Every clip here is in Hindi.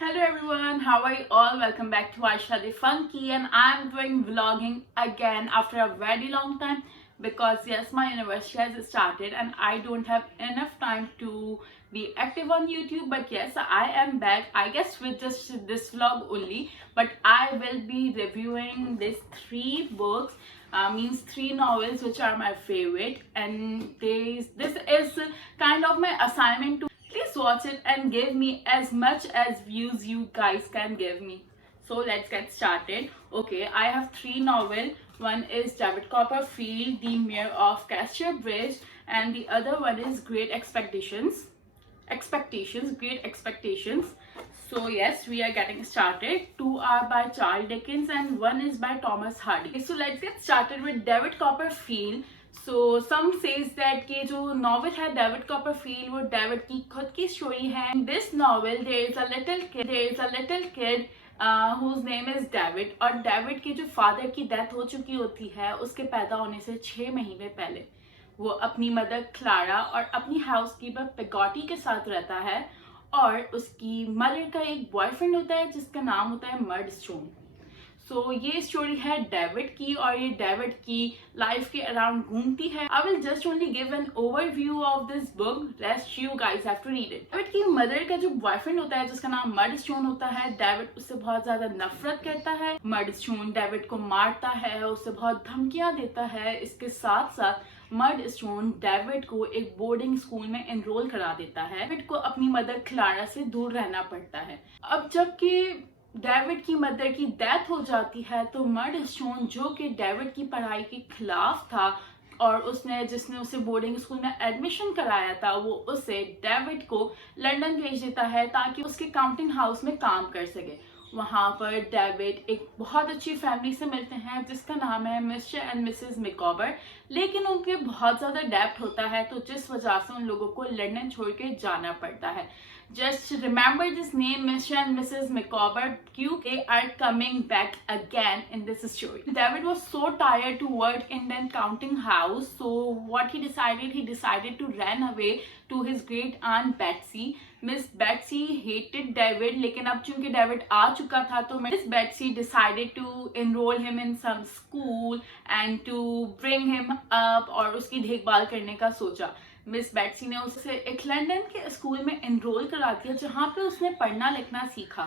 Hello everyone, how are you all? Welcome back to Aisha the Funky, and I'm doing vlogging again after a very long time because yes, my university has started and I don't have enough time to be active on YouTube. But yes, I am back, I guess with just this vlog only, but I will be reviewing these three books, means three novels which are my favorite, and this is kind of my assignment to please watch it and give me as much as views you guys can give me. So let's get started. Okay, I have three novels. One is David Copperfield, The Mayor of Casterbridge, and the other one is Great Expectations. Great Expectations. So yes, we are getting started. Two are by Charles Dickens and one is by Thomas Hardy. Okay, so let's get started with David Copperfield. So some says that कि जो novel है David Copperfield वो David की खुद की story है. In this novel there is a little kid whose name is David, और David के जो father की death हो चुकी होती है उसके पैदा होने से 6 महीने पहले वो अपनी मदर क्लारा और अपनी हाउसकीपर पेगोटी के साथ रहता है, और उसकी मदर का एक बॉयफ्रेंड होता है जिसका नाम होता है मर्डस्टोन. सो ये स्टोरी है डेविड की और ये डेविड की लाइफ के अराउंड घूमती है. I will just only give an overview of this book, rest you guys have to read it. David की मदर का जो बॉयफ्रेंड होता है जिसका नाम मर्डस्टोन होता है, डेविड उससे बहुत ज्यादा नफरत करता है. मर्डस्टोन डेविड को मारता है, उससे बहुत धमकियां देता है. इसके साथ साथ मर्डस्टोन डेविड को एक बोर्डिंग स्कूल में एनरोल करा देता है. डेविड को अपनी मदर क्लारा से दूर रहना पड़ता है. अब जबकि डेविड की मदर की डेथ हो जाती है तो मर्डस्टोन जो कि डेविड की पढ़ाई के खिलाफ था और जिसने उसे बोर्डिंग स्कूल में एडमिशन कराया था, वो उसे डेविड को लंदन भेज देता है ताकि उसके काउंटिंग हाउस में काम कर सके. वहाँ पर डेविड एक बहुत अच्छी फैमिली से मिलते हैं जिसका नाम है मिस्टर एंड मिसेस मिकॉबर, लेकिन उनके बहुत ज़्यादा डेप्ट होता है तो जिस वजह से उन लोगों को लंदन छोड़ के जाना पड़ता है. Just remember this name, Mr. and Mrs. Micawber, they are coming back again in this story. David was so tired to work in the counting house, so what he decided to run away to his great aunt Betsy. Miss Betsy hated David, लेकिन अब चूंकि David आ चुका था तो Miss Betsy decided to enroll him in some school and to bring him up और उसकी देखभाल करने का सोचा. मिस बेट्सी ने उसे एक लंदन के स्कूल में एनरोल करा दिया जहाँ पे उसने पढ़ना लिखना सीखा.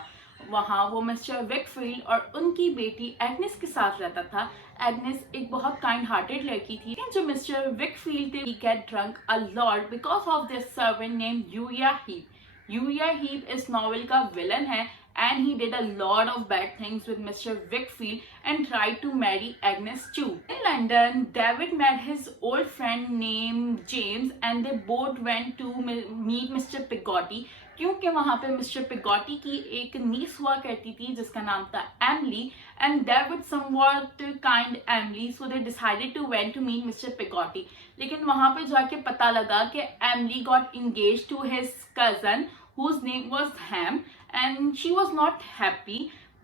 वहाँ वो मिस्टर विकफील्ड और उनकी बेटी एग्नेस के साथ रहता था. एग्नेस एक बहुत काइंड हार्टेड लड़की थी. जो मिस्टर विकफील्ड थे, he get drunk a lot because of their servant named Uriah Heep. Uriah Heep इस नॉवल का विलन है and he did a lot of bad things with Mr. Wickfield and tried to marry Agnes too. In London, David met his old friend named James and they both went to meet Mr. Peggotty, क्योंकि वहाँ पे मिस्टर पिगॉटी की एक नीस हुआ करती थी जिसका नाम था Emily, and David somewhat kind Emily, so they decided to went to meet mister Peggotty. लेकिन वहाँ पे जाके पता लगा कि Emily got engage to his cousin whose name was Ham, and she was not happy,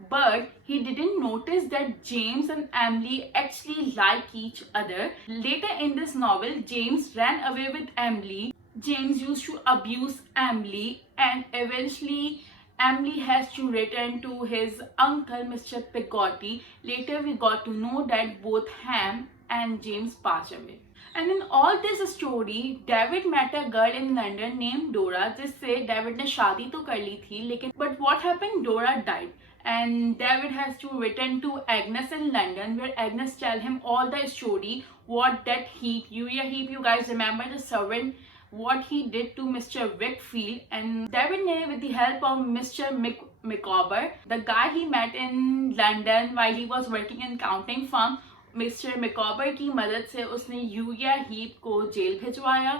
but he didn't notice that James and Emily actually like each other. Later in this novel, James ran away with Emily. James used to abuse Emily, and eventually Emily has to return to his uncle Mr. Peggotty. Later we got to know that both Ham and James passed away. And in all this story, David met a girl in London named Dora, जिससे David ने शादी तो कर ली थी, लेकिन but what happened? Dora died, and David has to return to Agnes in London, where Agnes tell him all the story, what that Uriah Heep, you guys remember the servant, what he did to Mr. Wickfield. And David ने with the help of Mr. Micawber, the guy he met in London while he was working in counting firm, mister Micawber की मदद से उसने यूरिया हीप को जेल भिजवाया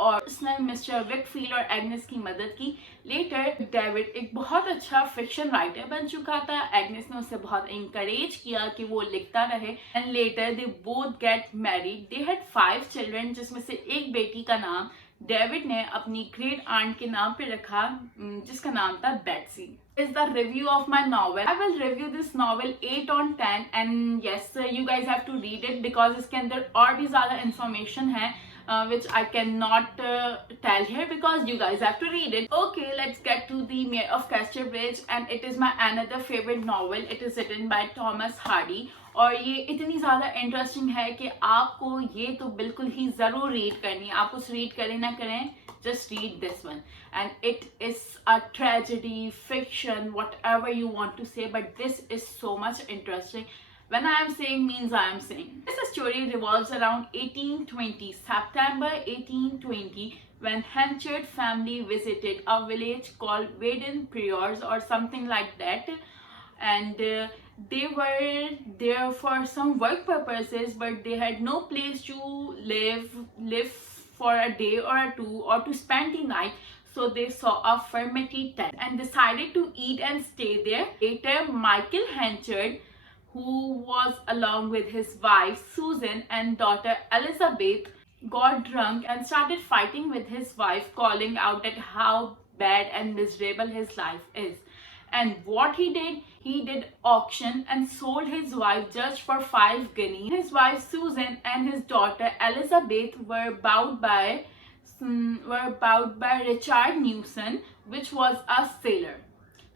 और उसने मिस्टर विकफील्ड और एग्नेस की मदद की. लेटर डेविड एक बहुत अच्छा फिक्शन राइटर बन चुका था. एग्नेस ने उसे बहुत इंकरेज किया कि वो लिखता रहे, and later they both get married. They had 5 children, जिसमें से एक बेटी का नाम डेविड ने अपनी ग्रेट आंट के नाम पे रखा जिसका नाम था Betsy. Is the review of my novel. I will review this novel 8 on 10 and yes you guys have to read it because इसके अंदर और भी ज़्यादा information है. which I cannot tell here because you guys have to read it. Okay, let's get to the Mayor of Casterbridge, and it is my another favorite novel. It is written by Thomas Hardy, और ये इतनी ज़्यादा इंटरेस्टिंग है कि आपको ये तो बिल्कुल ही ज़रूर रीड करनी है. आप कुछ रीड करें ना करें, just read this one. And it is a tragedy, fiction, whatever you want to say, but this is so much interesting. When I am saying means I am saying. This story revolves around 1820, September 1820, when Henchard family visited a village called Waden Priors or something like that, and they were there for some work purposes, but they had no place to live for a day or two or to spend the night. So they saw a furmity tent and decided to eat and stay there. Later, Michael Henchard, who was along with his wife Susan and daughter Elizabeth, got drunk and started fighting with his wife, calling out at how bad and miserable his life is. And what he did auction and sold his wife just for 5 guineas. His wife Susan and his daughter Elizabeth were bought by Richard Newson, which was a sailor.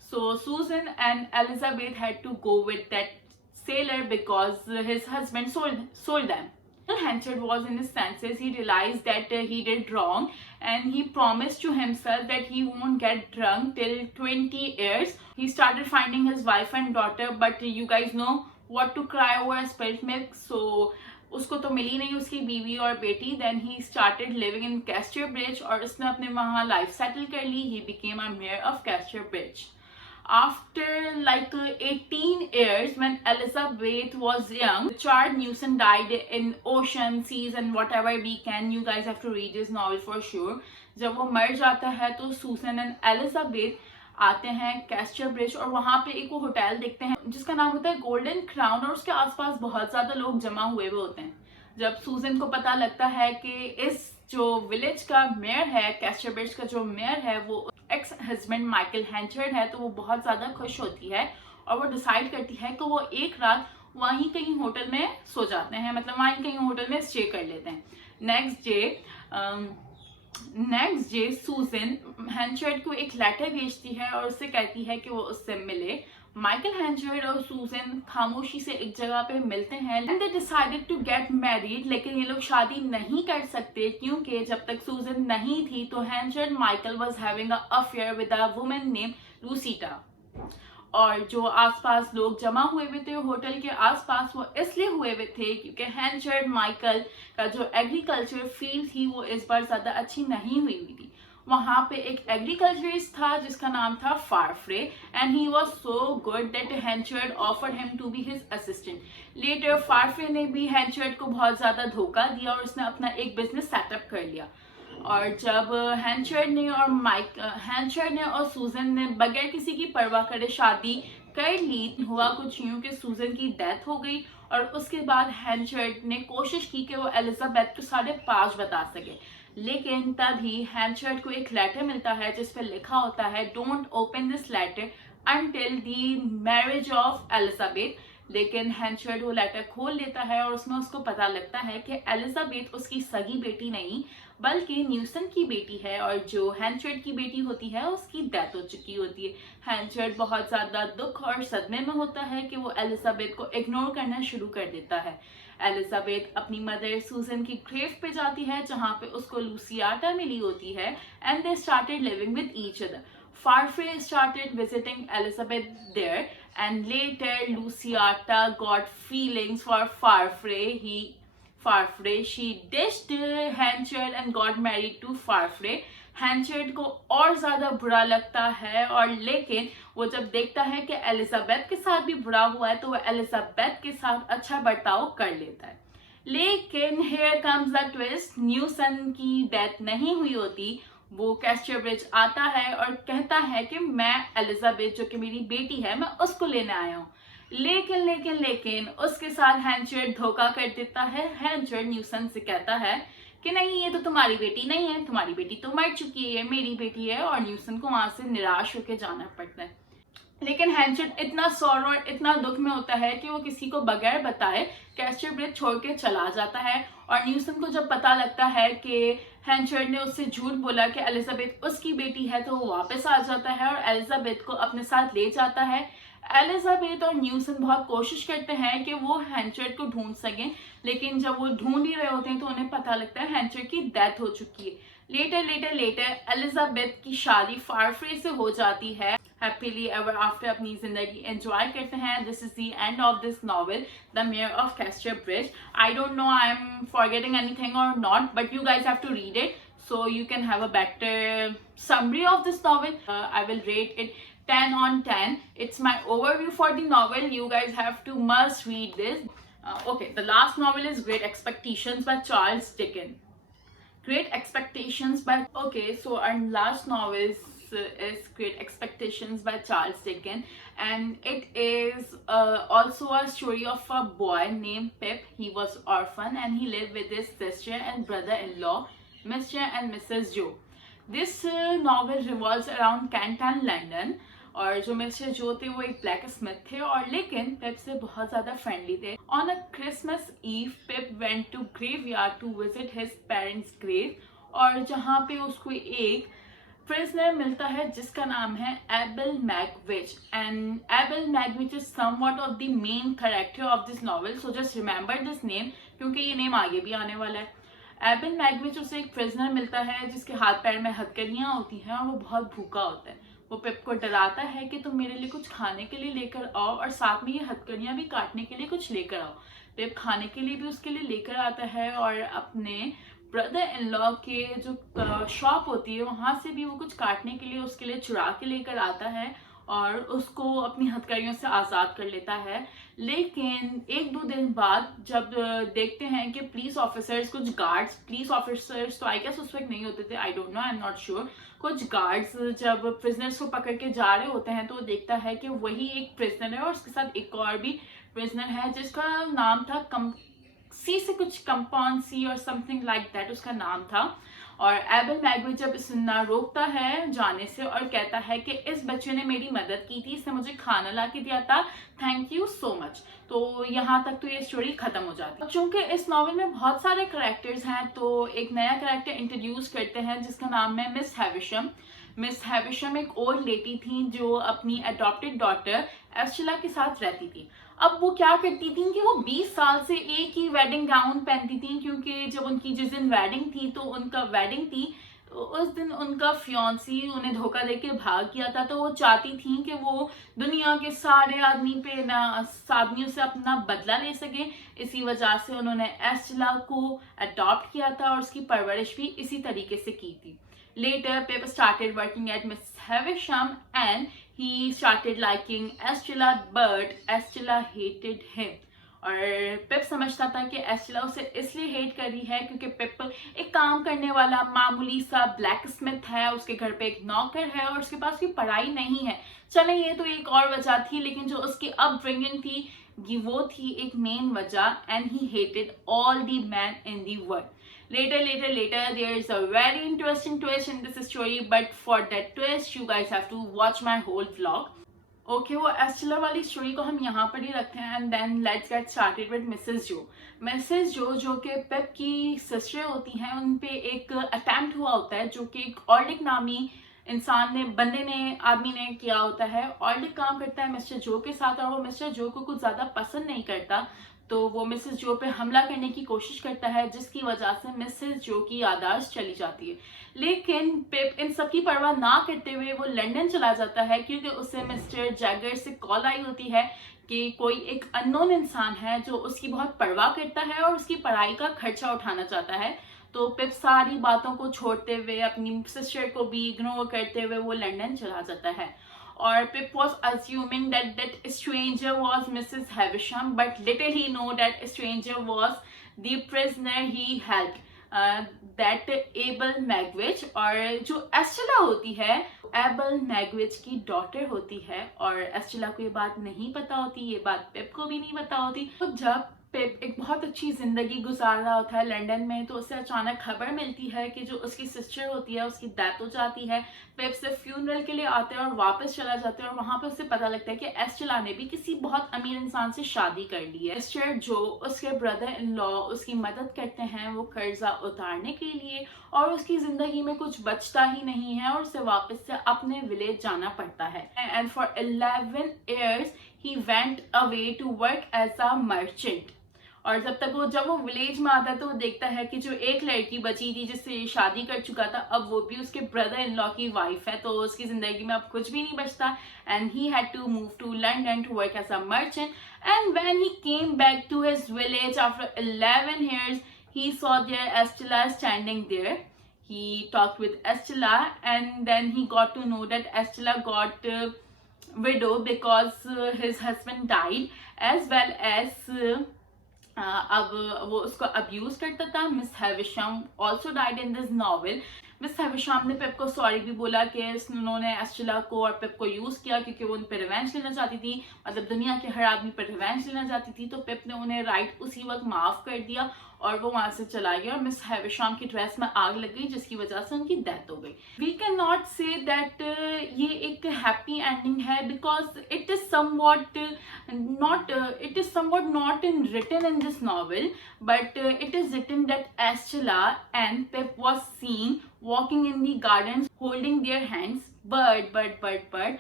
So Susan and Elizabeth had to go with that sailor because his husband sold them. Henchard was in his senses. He realized that he did wrong, and he promised to himself that he won't get drunk till 20 years. He started finding his wife and daughter, but you guys know what to cry over spilt milk. So उसको तो मिली नहीं उसकी बीवी और बेटी. Then he started living in Casterbridge और उसने अपने वहाँ life settle कर ली. He became a mayor of Casterbridge. After like 18 years, when Elizabeth was young, Richard Newson died in ocean, seas and whatever we can. You guys have to read this novel for sure. जब वो मर जाता है तो Susan and Elizabeth आते हैं कैस्टरब्रिज और वहाँ पे एक वो होटल देखते हैं जिसका नाम होता है गोल्डन क्राउन, और उसके आसपास बहुत ज़्यादा लोग जमा हुए होते हैं. जब सूजन को पता लगता है कि इस जो विलेज का मेयर है, कैस्टरब्रिज का जो मेयर है वो एक्स हस्बैंड माइकल हैंचर्ड है, तो वो बहुत ज़्यादा खुश होती है और वो डिसाइड करती है कि वो एक रात वहीं कहीं होटल में सो जाते हैं, मतलब वहीं कहीं होटल में स्टे कर लेते हैं. नेक्स्ट डे सूजन हैंचर्ड को एक लेटर भेजती है और उससे कहती है कि वो उससे मिले. माइकल हैंचर्ड और सूजन खामोशी से एक जगह पे मिलते हैं and they decided to get married. लेकिन ये लोग शादी नहीं कर सकते क्योंकि जब तक सूजन नहीं थी तो Henchard Michael was having a affair with a woman name Lucetta. और जो आसपास लोग जमा हुए हुए थे होटल के आसपास वो इसलिए हुए हुए थे क्योंकि हैंचर्ड माइकल का जो एग्रीकल्चर फील्ड थी वो इस बार ज़्यादा अच्छी नहीं हुई थी. वहाँ पे एक एग्रीकल्चरिस्ट था जिसका नाम था Farfrae and he was so good that Henchard offered him to be his assistant. Later Farfrae ने भी हैंचर्ड को बहुत ज़्यादा धोखा दिया और उसने अपना एक बिजनेस सेटअप कर लिया. और जब हैंचर्ड ने और सूजन ने बगैर किसी की परवाह करे शादी कर ली, हुआ कुछ यूं कि सूजन की डेथ हो गई और उसके बाद हैंचर्ड ने कोशिश की कि वो एलिजाबेथ को सारे पास बता सके. लेकिन तभी हैंचर्ड को एक लेटर मिलता है जिस पर लिखा होता है don't open this letter until the marriage of Elizabeth. लेकिन हैंचर्ड वो लेटर खोल लेता है और उसमें उसको पता लगता है कि एलिजाबेथ उसकी सगी बेटी नहीं बल्कि न्यूसन की बेटी है और जो हैंचर्ड की बेटी होती है उसकी डेथ हो चुकी होती है. हैंचर्ड बहुत ज़्यादा दुख और सदमे में होता है कि वो एलिजाबेथ को इग्नोर करना शुरू कर देता है. एलिजाबेथ अपनी मदर सूजन की ग्रेव पे जाती है जहाँ पे उसको लूसियाटा मिली होती है and they started living with each other. Farfrey started visiting Elizabeth there, and later Luciata got feelings for Farfrey. She ditched Henchard and got married to Farfrey. हैंचर्ड को और ज़्यादा बुरा लगता है और लेकिन वो जब देखता है कि एलिजाबेथ के साथ भी बुरा हुआ है तो वो एलिजाबेथ के साथ अच्छा बर्ताव कर लेता है. लेकिन हेयर कम्स द ट्विस्ट, न्यूसन की डेथ नहीं हुई होती. वो कैस्टरब्रिज आता है और कहता है कि मैं एलिजाबेथ जो कि मेरी बेटी है मैं उसको लेने आया हूँ. लेकिन उसके साथ हैंचर्ड धोखा कर देता है. हैंचर्ड न्यूसन से कहता है कि नहीं ये तो तुम्हारी बेटी नहीं है, तुम्हारी बेटी तो मर चुकी है, मेरी बेटी है. और न्यूसन को वहां से निराश होकर जाना पड़ता है. लेकिन लेकिन हैंचर्ड इतना सॉरो और इतना दुख में होता है कि वो किसी को बगैर बताए कैस्टर ब्रिज छोड़ के चला जाता है। और न्यूसन को जब पता लगता है कि हैंचर्ड ने उससे झूठ बोला कि एलिजाबेथ उसकी बेटी है, तो वो वापस आ जाता है और एलिजाबेथ को अपने साथ ले जाता है। एलिजाबेथ और न्यूसन बहुत कोशिश करते हैं कि वो हैंचर्ड को ढूंढ सकें, लेकिन जब वो ढूंढ ही रहे होते हैं तो उन्हें पता लगता है हैंचर्ड की डेथ हो चुकी है। लेटर एलिजाबेथ की शादी फारफ्रे से हो जाती है। हैप्पीली एवर आफ्टर अपनी जिंदगी एंजॉय करते हैं। This is the end of this novel, the mayor of Casterbridge. I don't know I am forgetting anything और not, but you guys have to read it so you can have a better summary of this novel. I will rate it 10 on 10. It's my overview for the novel. You guys have to must read this. Okay, the last novel is Great Expectations by Charles Dickens. Great Expectations by, okay, so our last novel is Great Expectations by Charles Dickens, and it is also a story of a boy named Pip. He was orphan and he lived with his sister and brother-in-law, Mr. and Mrs. Joe. This novel revolves around Kent and London. और जो मिस्टर जो थे वो एक ब्लैक स्मिथ थे और लेकिन पिप से बहुत ज़्यादा फ्रेंडली थे। On a Christmas eve Pip went to graveyard to visit his parents grave, और जहाँ पे उसको एक प्रिजनर मिलता है जिसका नाम है able Magwitch, and able Magwitch is somewhat of the main character of this novel, so just remember this name क्योंकि ये नेम आगे भी आने वाला है। एबल मैगविच उसे एक प्रिजनर मिलता है जिसके हाथ पैर में हथकड़ियाँ होती हैं और वो बहुत भूखा होता है। वो पिप को डराता है कि तुम मेरे लिए कुछ खाने के लिए लेकर आओ और साथ में ये हथकड़ियाँ भी काटने के लिए कुछ लेकर आओ। पिप खाने के लिए भी उसके लिए लेकर आता है और अपने ब्रदर इन लॉ के जो शॉप होती है वहाँ से भी वो कुछ काटने के लिए उसके लिए चुरा के लेकर आता है और उसको अपनी हथकड़ियों से आज़ाद कर लेता है। लेकिन एक दो दिन बाद जब देखते हैं कि पुलिस ऑफिसर्स, कुछ गार्ड्स, पुलिस ऑफिसर्स तो आई गेस उस वक्त नहीं होते थे, आई don't know, I am not sure, कुछ गार्ड्स जब प्रिजनर्स को पकड़ के जा रहे होते हैं तो देखता है कि वही एक प्रिजनर है और उसके साथ एक और भी प्रिजनर है जिसका नाम था सी से कुछ कंपाउंड सी और समथिंग लाइक दैट उसका नाम था। और एबल मैगविच जब इसे ना रोकता है जाने से और कहता है कि इस बच्चे ने मेरी मदद की थी, इसने मुझे खाना ला के दिया था, थैंक यू सो मच। तो यहाँ तक तो ये स्टोरी खत्म हो जाती है। चूंकि इस नॉवल में बहुत सारे कैरेक्टर्स हैं तो एक नया कैरेक्टर इंट्रोड्यूस करते हैं जिसका नाम है मिस हैविशम। मिस हैविशम एक ओल्ड लेडी थी जो अपनी अडॉप्टेड डॉटर एस्टेला के साथ रहती थी। अब वो क्या करती थी कि वो 20 साल से एक ही वेडिंग गाउन पहनती थी, क्योंकि जब उनकी जिस दिन वेडिंग थी तो उनका वेडिंग थी उस दिन उनका फियांसी उन्हें धोखा देके भाग गया था, तो वो चाहती थी कि वो दुनिया के सारे आदमियों से अपना बदला ले सके। इसी वजह से उन्होंने एस्टेला को अडॉप्ट किया था और उसकी परवरिश भी इसी तरीके से की थी। Later, Pip started working at Miss Havisham and he started liking Estella, but Estella hated him. और पिप समझता था कि एस्टेला उसे इसलिए हेट कर रही है क्योंकि पिप एक काम करने वाला मामूली सा ब्लैक स्मिथ है, उसके घर पे एक नौकर है और उसके पास कोई पढ़ाई नहीं है। चले ये तो एक और वजह थी, लेकिन जो उसकी अपब्रिंगिंग थी वो थी एक मेन वजह, and he hated all the man in the world. Later, there is a very interesting twist in this story, but for that twist, you guys have to watch my whole vlog. Okay, वो एस्टेला वाली स्टोरी को हम यहाँ पर ही रखते हैं, and then let's get started with Mrs Joe. Mrs Joe कि पिप की सिस्टर होती हैं, उन पे एक अटेम्प्ट हुआ होता है जो कि एक ऑर्डिक नामी आदमी ने किया होता है। ऑर्डिक काम करता है मिस्टर जो के साथ और वो मिस्टर जो को कुछ ज़्यादा पसंद नहीं करता, तो वो मिसेस जो पे हमला करने की कोशिश करता है जिसकी वजह से मिसेस जो की याददाश्त चली जाती है। लेकिन पिप इन सब की परवाह ना करते हुए वो लंदन चला जाता है क्योंकि उसे मिस्टर जैगर से कॉल आई होती है कि कोई एक अननोन इंसान है जो उसकी बहुत परवाह करता है और उसकी पढ़ाई का खर्चा उठाना चाहता है। तो पिप सारी बातों को छोड़ते हुए अपनी सिस्टर को भी इग्नोर करते हुए वो लंदन चला जाता है। और Pip was assuming that stranger was Mrs. Havisham, but little he know that stranger was the prisoner he helped, that Abel Magwitch। और जो एस्टेला होती है एबल मैगविच की डॉटर होती है और एस्टेला को ये बात नहीं पता होती, ये बात पिप को भी नहीं पता होती। तो जब पिप एक बहुत अच्छी जिंदगी गुजार रहा होता है लंदन में, तो उसे अचानक खबर मिलती है कि जो उसकी सिस्टर होती है उसकी डेथ हो जाती है। पिप से फ्यूनरल के लिए आते हैं और वापस चला जाते हैं और वहां पे उसे पता लगता है कि एस्टेला ने भी किसी बहुत अमीर इंसान से शादी कर ली है। सिस्टर जो उसके ब्रदर इन लॉ उसकी मदद करते हैं वो कर्जा उतारने के लिए, और उसकी जिंदगी में कुछ बचता ही नहीं है और उसे वापस से अपने विलेज जाना पड़ता है। And for 11 years he went away to work as a merchant। और जब वो विलेज में आता है तो वो देखता है कि जो एक लड़की बची थी जिससे ये शादी कर चुका था, अब वो भी उसके ब्रदर इन लॉ की वाइफ है, तो उसकी जिंदगी में अब कुछ भी नहीं बचता। And he had to move to London to work as a merchant. And when he came back to his village after 11 years he saw there Estella standing there. He talked with Estella and then he got to know that Estella got widow because his husband died, as well as अब वो उसको अब्यूज करता था। Miss Havisham also died in this novel. Miss Havisham ने पिप को सॉरी भी बोला कि उन्होंने एस्टेला को और पिप को यूज किया क्योंकि वो उन पर रिवेंज लेना चाहती थी, मतलब दुनिया के हर आदमी पर रिवेंज लेना चाहती थी। तो पिप ने उन्हें राइट उसी वक्त माफ कर दिया और वो वहां से चला गया और मिस हैविशम की ड्रेस में आग लग गई जिसकी वजह से उनकी डेथ हो गई। We can not say that ये एक हैप्पी एंडिंग है because it is somewhat not in written in this novel, but it is written that Estella and Pip was seen walking in the gardens holding their hands, but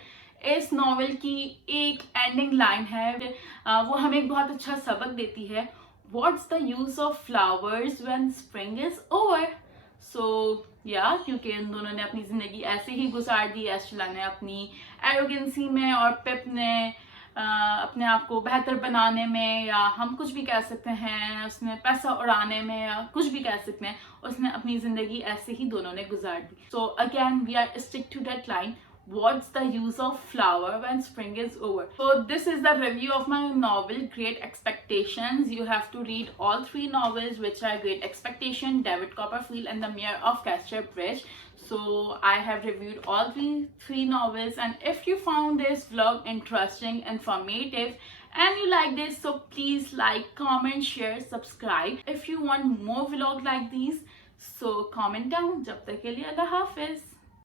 इस नॉवेल की एक एंडिंग लाइन है, वो हमें एक बहुत अच्छा सबक देती है। What's the use of flowers when spring is over? So क्योंकि इन दोनों ने अपनी जिंदगी ऐसे ही गुजार दी। एस्टेला ने अपनी एरोगेंसी में और पिप ने अपने आप को बेहतर बनाने में, या हम कुछ भी कह सकते हैं उसने पैसा उड़ाने में, या कुछ भी कह सकते हैं, उसने अपनी जिंदगी ऐसे ही दोनों ने गुजार दी। So again we are stick to that line, what's the use of flower when spring is over? So this is the review of my novel Great Expectations. You have to read all 3 novels, which are Great Expectation, David Copperfield and The Mayor of Casterbridge. So I have reviewed all 3 novels, and if you found this vlog interesting, informative and you like this, so please like, comment, share, subscribe. If you want more vlog like these, so comment down. Jab tak ke liye Allah Hafiz.